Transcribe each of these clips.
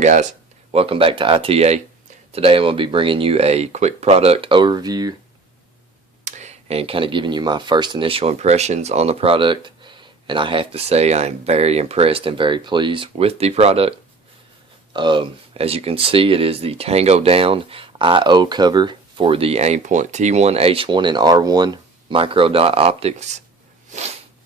Guys, welcome back to ITA. Today I'm going to be bringing you a quick product overview and kind of giving you my first initial impressions on the product. And I have to say I am very impressed and very pleased with the product. As you can see, it is the TangoDown IO cover for the Aimpoint T1, H1, and R1 Micro Dot Optics.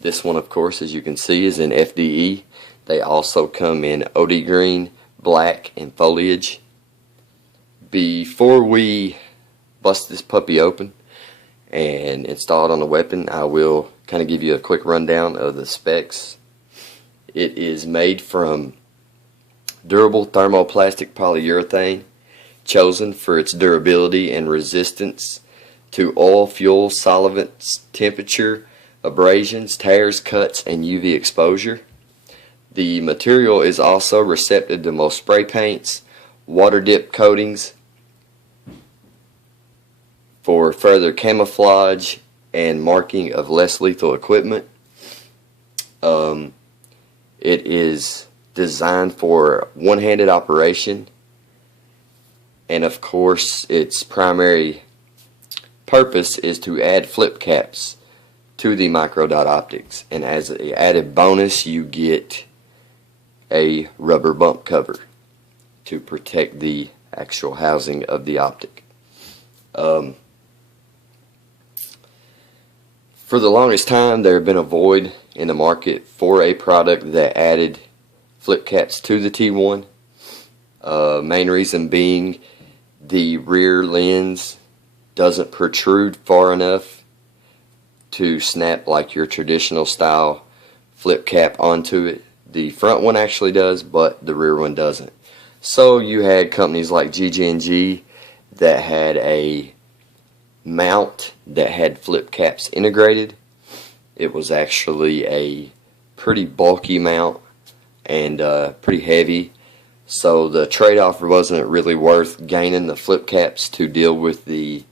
This one, of course, as you can see, is in FDE. They also come in OD green, black, and foliage. Before we bust this puppy open and install it on the weapon, I will kind of give you a quick rundown of the specs. It is made from durable thermoplastic polyurethane, chosen for its durability and resistance to oil, fuel, solvents, temperature, abrasions, tears, cuts, and UV exposure. The material is also receptive to most spray paints, water dip coatings for further camouflage and marking of less lethal equipment. It is designed for one-handed operation, and of course its primary purpose is to add flip caps to the Micro Dot Optics, and as an added bonus you get a rubber bump cover to protect the actual housing of the optic. For the longest time there had been a void in the market for a product that added flip caps to the T1. Main reason being the rear lens doesn't protrude far enough to snap like your traditional style flip cap onto it. The front one actually does, but the rear one doesn't. So you had companies like GG&G that had a mount that had flip caps integrated. It was actually a pretty bulky mount and pretty heavy, so the trade-off wasn't really worth gaining the flip caps to deal with the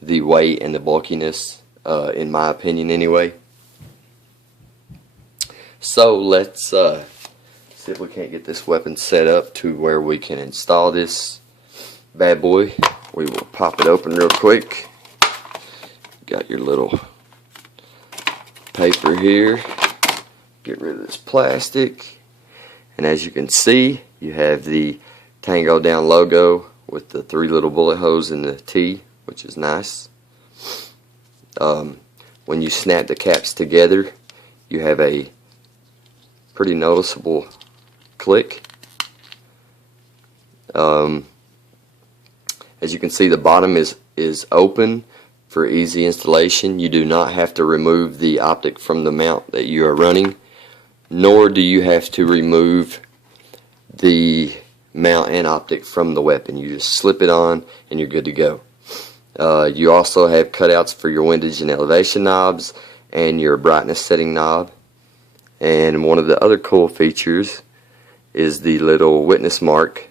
weight and the bulkiness, in my opinion anyway. So let's see if we can't get this weapon set up to where we can install this bad boy. We will pop it open real quick. Got your little paper here. Get rid of this plastic. And as you can see, you have the TangoDown logo with the 3 little bullet holes in the T, which is nice. When you snap the caps together, you have a pretty noticeable click. As you can see, the bottom is open for easy installation. You do not have to remove the optic from the mount that you are running, nor do you have to remove the mount and optic from the weapon. You just slip it on and you're good to go. You also have cutouts for your windage and elevation knobs and your brightness setting knob. And one of the other cool features is the little witness mark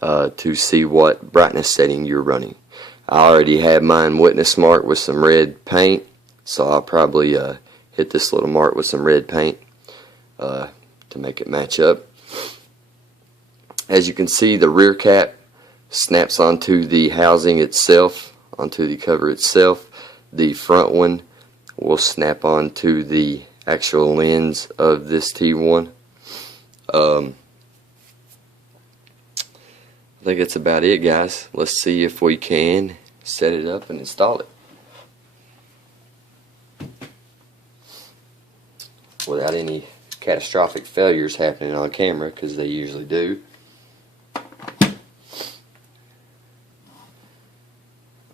to see what brightness setting you're running. I already have mine witness marked with some red paint, so I'll probably hit this little mark with some red paint to make it match up. As you can see, the rear cap snaps onto the housing itself, onto the cover itself. The front one will snap onto the actual lens of this T1. I think that's about it, guys. Let's see if we can set it up and install it without any catastrophic failures happening on camera, because they usually do.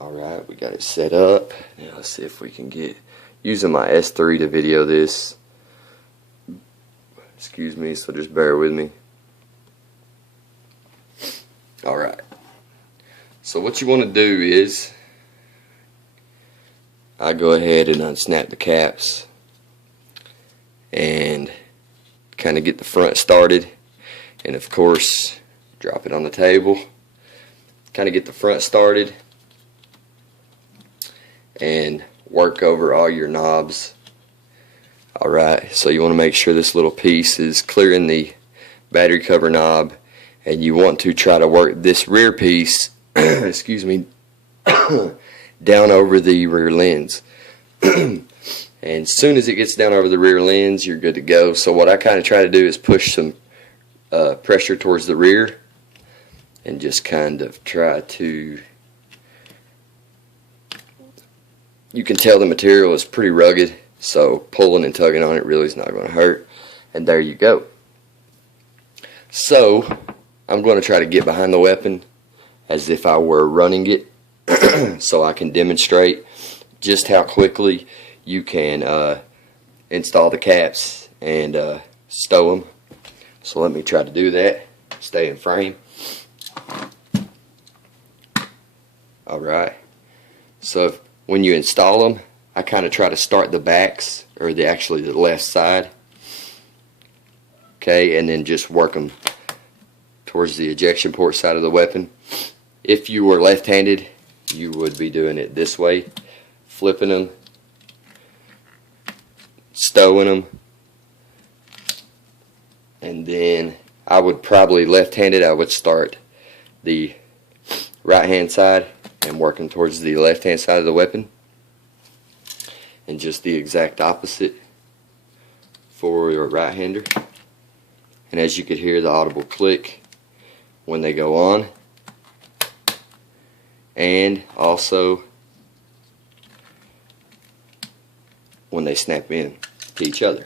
Alright, we got it set up. Now let's see if we can get using my S3 to video this. Excuse me, so just bear with me. Alright, so what you want to do is I go ahead and unsnap the caps and kind of get the front started, and of course drop it on the table, kind of get the front started and work over all your knobs. Alright, so you want to make sure this little piece is clearing the battery cover knob and you want to try to work this rear piece excuse me, down over the rear lens. And as soon as it gets down over the rear lens, you're good to go. So what I kind of try to do is push some pressure towards the rear and just kind of try to, you can tell the material is pretty rugged, so pulling and tugging on it really is not going to hurt. And there you go. So I'm going to try to get behind the weapon as if I were running it so I can demonstrate just how quickly you can install the caps and stow them. So let me try to do that. Stay in frame. Alright, so when you install them, I kind of try to start the backs, or actually the left side, okay, and then just work them towards the ejection port side of the weapon. If you were left-handed, you would be doing it this way, flipping them, stowing them, and then I would probably left-handed, I would start the right-hand side and working towards the left-hand side of the weapon, and just the exact opposite for your right-hander. And as you could hear the audible click when they go on, and also when they snap in to each other.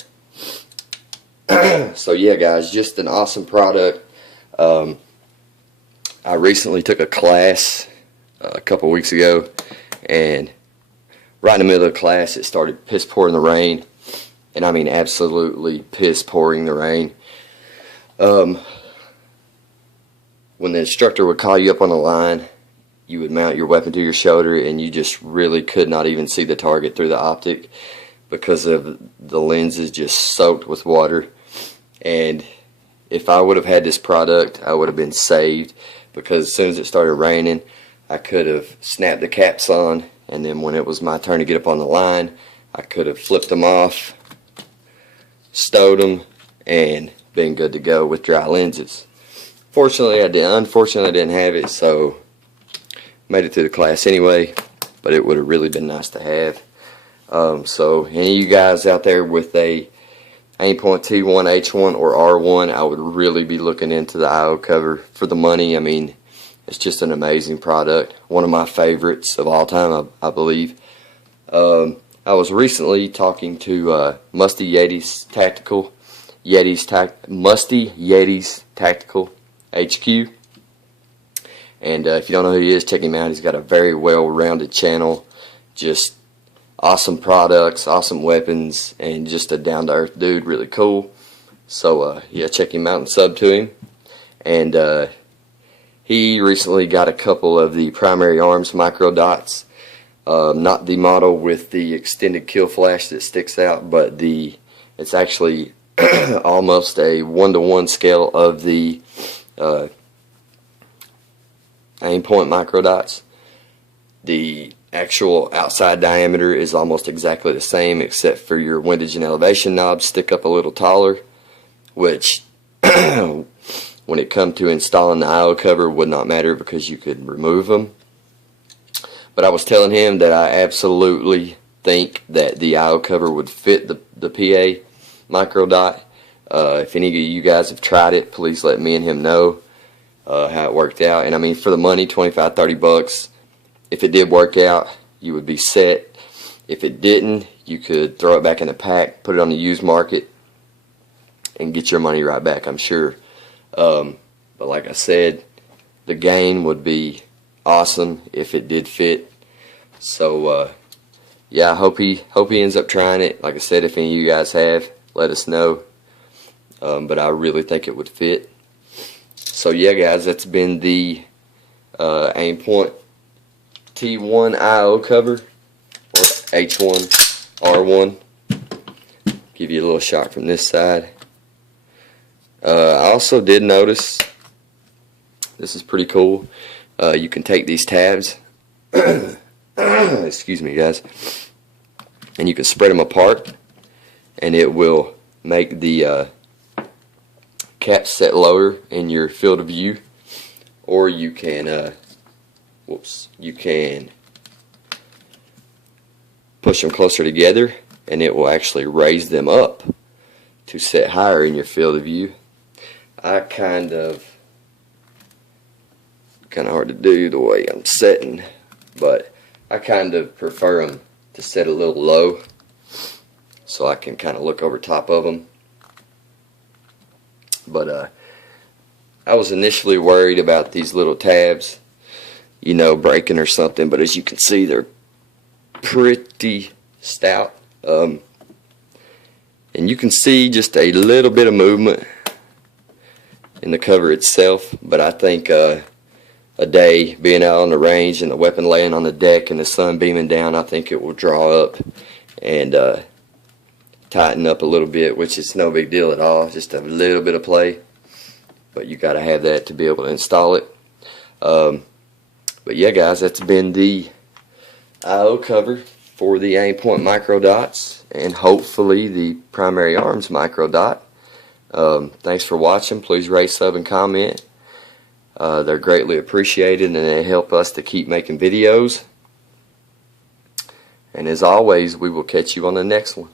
So yeah guys, just an awesome product. I recently took a class a couple weeks ago, and right in the middle of the class it started piss pouring the rain, and I mean absolutely piss pouring the rain. When the instructor would call you up on the line, you would mount your weapon to your shoulder and you just really could not even see the target through the optic because of the lenses just soaked with water. And if I would have had this product, I would have been saved, because as soon as it started raining, I could have snapped the caps on, and then when it was my turn to get up on the line, I could have flipped them off, stowed them, and been good to go with dry lenses. Fortunately, unfortunately, I didn't have it, so made it through the class anyway, but it would have really been nice to have. So any of you guys out there with a Aimpoint T1, H1, or R1, I would really be looking into the IO cover for the money. I mean, it's just an amazing product. One of my favorites of all time, I believe. I was recently talking to Musty Yeti's Tactical HQ. And if you don't know who he is, check him out. He's got a very well-rounded channel. Just awesome products, awesome weapons, and just a down-to-earth dude. Really cool. So yeah, check him out and sub to him. And he recently got a couple of the primary arms micro dots. Not the model with the extended kill flash that sticks out, but it's actually almost a 1-to-1 scale of the Aimpoint Micro Dots. The actual outside diameter is almost exactly the same, except for your windage and elevation knobs stick up a little taller, which when it comes to installing the IO cover would not matter because you could remove them. But I was telling him that I absolutely think that the IO cover would fit the PA Micro Dot. If any of you guys have tried it, please let me and him know how it worked out. And I mean, for the money, $25-30, if it did work out, you would be set. If it didn't, you could throw it back in the pack, put it on the used market, and get your money right back, I'm sure. But like I said, the gain would be awesome if it did fit. So yeah, I hope he ends up trying it. Like I said, if any of you guys have, let us know. But I really think it would fit. So yeah guys, that's been the Aimpoint T1 IO cover, or H1, R1. Give you a little shot from this side. I also did notice, this is pretty cool, you can take these tabs, excuse me guys, and you can spread them apart, and it will make the cap set lower in your field of view, or you can you can push them closer together and it will actually raise them up to set higher in your field of view. I kind of hard to do the way I'm setting, but I kind of prefer them to set a little low so I can kind of look over top of them. But I was initially worried about these little tabs, you know, breaking or something, but as you can see, they're pretty stout, and you can see just a little bit of movement in the cover itself. But I think a day being out on the range and the weapon laying on the deck and the sun beaming down, I think it will draw up and tighten up a little bit, which is no big deal at all, just a little bit of play, but you got to have that to be able to install it. But yeah guys, that's been the IO cover for the Aimpoint Micro Dots and hopefully the Primary Arms Micro Dot. Thanks for watching. Please rate, sub, and comment. They're greatly appreciated and they help us to keep making videos. And as always, we will catch you on the next one.